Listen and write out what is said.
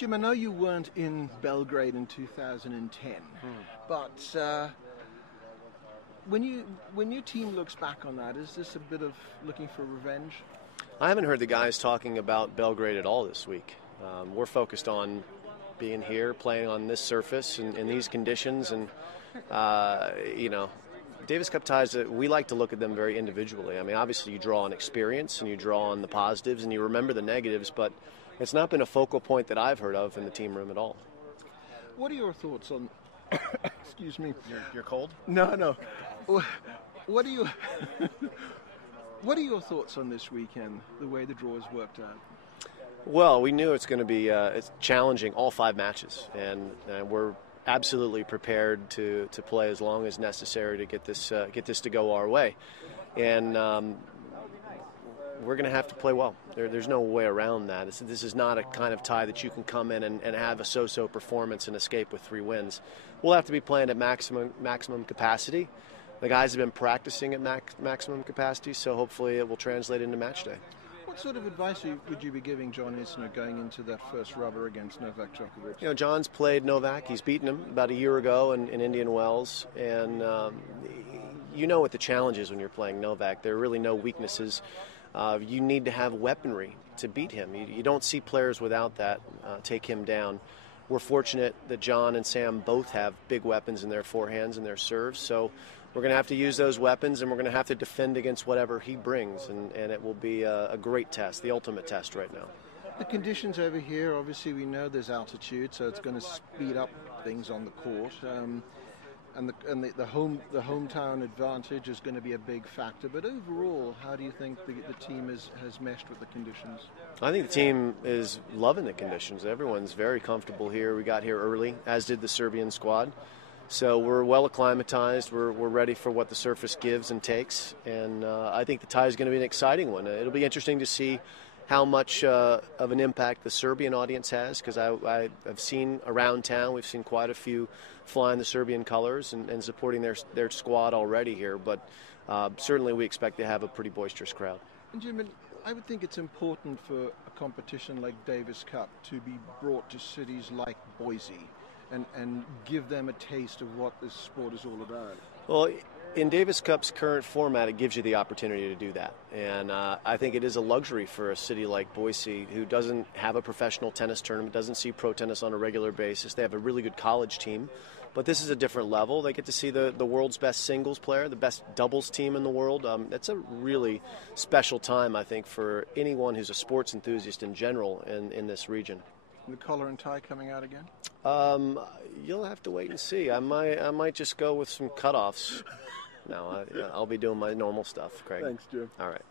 Jim, I know you weren't in Belgrade in 2010, but when your team looks back on that, is this a bit of looking for revenge? I haven't heard the guys talking about Belgrade at all this week. We're focused on being here, playing on this surface in these conditions, and Davis Cup ties, we like to look at them very individually. I mean, obviously you draw on experience and you draw on the positives and you remember the negatives, but it's not been a focal point that I've heard of in the team room at all. What are your thoughts on... Excuse me. You're cold? No. What are you... What are your thoughts on this weekend, the way the draw has worked out? Well, we knew it's going to be it's challenging, all 5 matches, and we're absolutely prepared to play as long as necessary to get this to go our way. And we're going to have to play well. There's no way around that. This is not a kind of tie that you can come in and have a so-so performance and escape with 3 wins. We'll have to be playing at maximum capacity. The guys have been practicing at maximum capacity, so hopefully it will translate into match day. What sort of advice would you be giving John Isner going into that first rubber against Novak Djokovic? You know, John's played Novak. He's beaten him about a year ago in Indian Wells, and you know what the challenge is when you're playing Novak. There are really no weaknesses. You need to have weaponry to beat him. You don't see players without that take him down. We're fortunate that John and Sam both have big weapons in their forehands and their serves, so we're going to have to use those weapons, and we're going to have to defend against whatever he brings, and it will be a great test, the ultimate test right now. The conditions over here, obviously we know there's altitude, so it's going to speed up things on the court, and the hometown advantage is going to be a big factor. But overall, how do you think the team has meshed with the conditions? I think the team is loving the conditions. Everyone's very comfortable here. We got here early, as did the Serbian squad. So we're well acclimatized. We're ready for what the surface gives and takes. And I think the tie is going to be an exciting one. It'll be interesting to see how much of an impact the Serbian audience has, because I've seen around town, we've seen quite a few flying the Serbian colors and supporting their squad already here. But certainly we expect to have a pretty boisterous crowd. And Jim, I would think it's important for a competition like Davis Cup to be brought to cities like Boise and give them a taste of what this sport is all about. Well, in Davis Cup's current format, it gives you the opportunity to do that. And I think it is a luxury for a city like Boise, who doesn't have a professional tennis tournament, doesn't see pro tennis on a regular basis. They have a really good college team, but this is a different level. They get to see the world's best singles player, the best doubles team in the world. It's a really special time, I think, for anyone who's a sports enthusiast in general in this region. The collar and tie coming out again? You'll have to wait and see. I might just go with some cutoffs. No, I'll be doing my normal stuff, Craig. Thanks, Jim. All right.